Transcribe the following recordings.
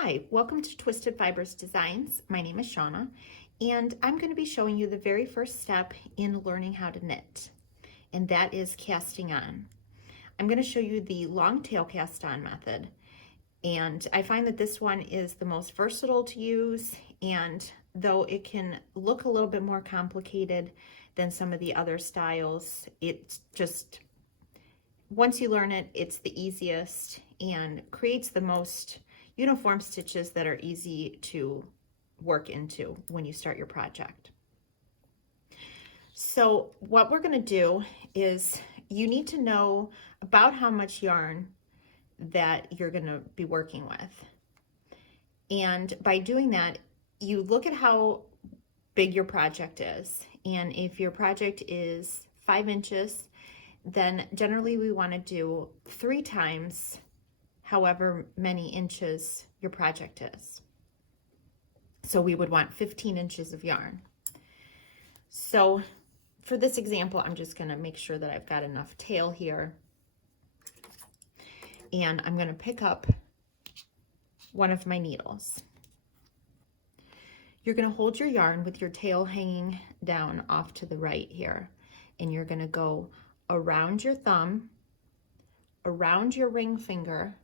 Hi, welcome to Twisted Fibers Designs. My name is Shauna, and I'm going to be showing you the very first step in learning how to knit, and that is casting on. I'm going to show you the long tail cast on method, and I find that this one is the most versatile to use, and though it can look a little bit more complicated than some of the other styles, it's just, once you learn it, it's the easiest and creates the most uniform stitches that are easy to work into when you start your project. So what we're going to do is you need to know about how much yarn that you're going to be working with. And by doing that, you look at how big your project is. And if your project is 5 inches, then generally we want to do 3 times however many inches your project is. So we would want 15 inches of yarn. So for this example, I'm just going to make sure that I've got enough tail here. And I'm going to pick up one of my needles. You're going to hold your yarn with your tail hanging down off to the right here. And you're going to go around your thumb, around your ring finger,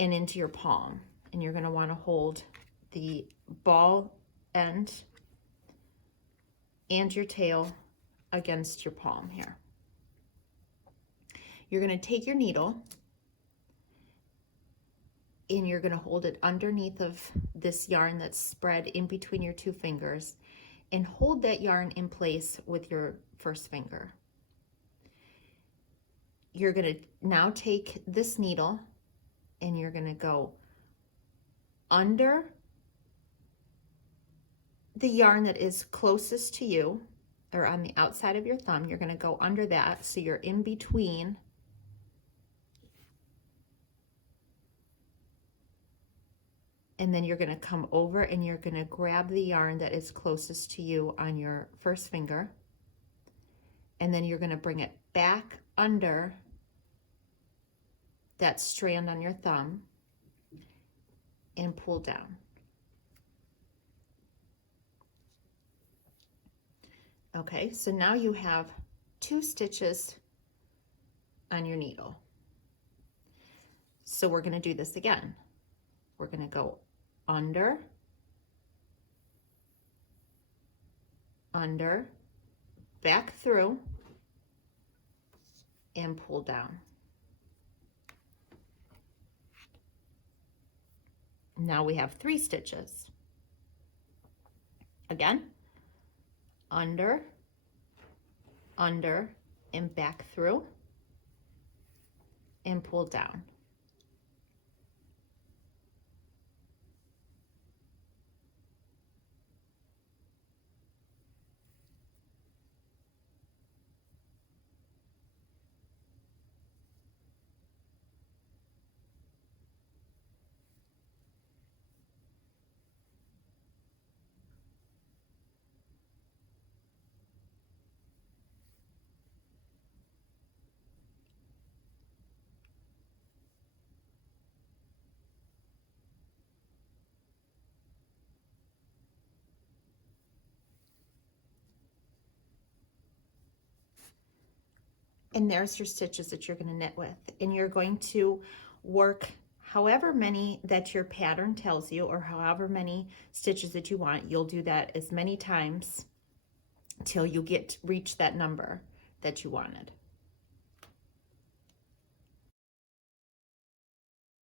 and into your palm. And you're going to want to hold the ball end and your tail against your palm here. You're going to take your needle and you're going to hold it underneath of this yarn that's spread in between your 2 fingers and hold that yarn in place with your first finger. You're going to now take this needle and you're going to go under the yarn that is closest to you, or on the outside of your thumb. You're going to go under that so you're in between and then you're going to come over and you're going to grab the yarn that is closest to you on your first finger, and then you're going to bring it back under that strand on your thumb and pull down. Okay, so now you have 2 stitches on your needle. So we're going to do this again. We're going to go under, under, back through, and pull down. Now we have 3 stitches. Again, under, under, and back through, and pull down. And there's your stitches that you're going to knit with. And you're going to work however many that your pattern tells you, or however many stitches that you want. You'll do that as many times till you reach that number that you wanted.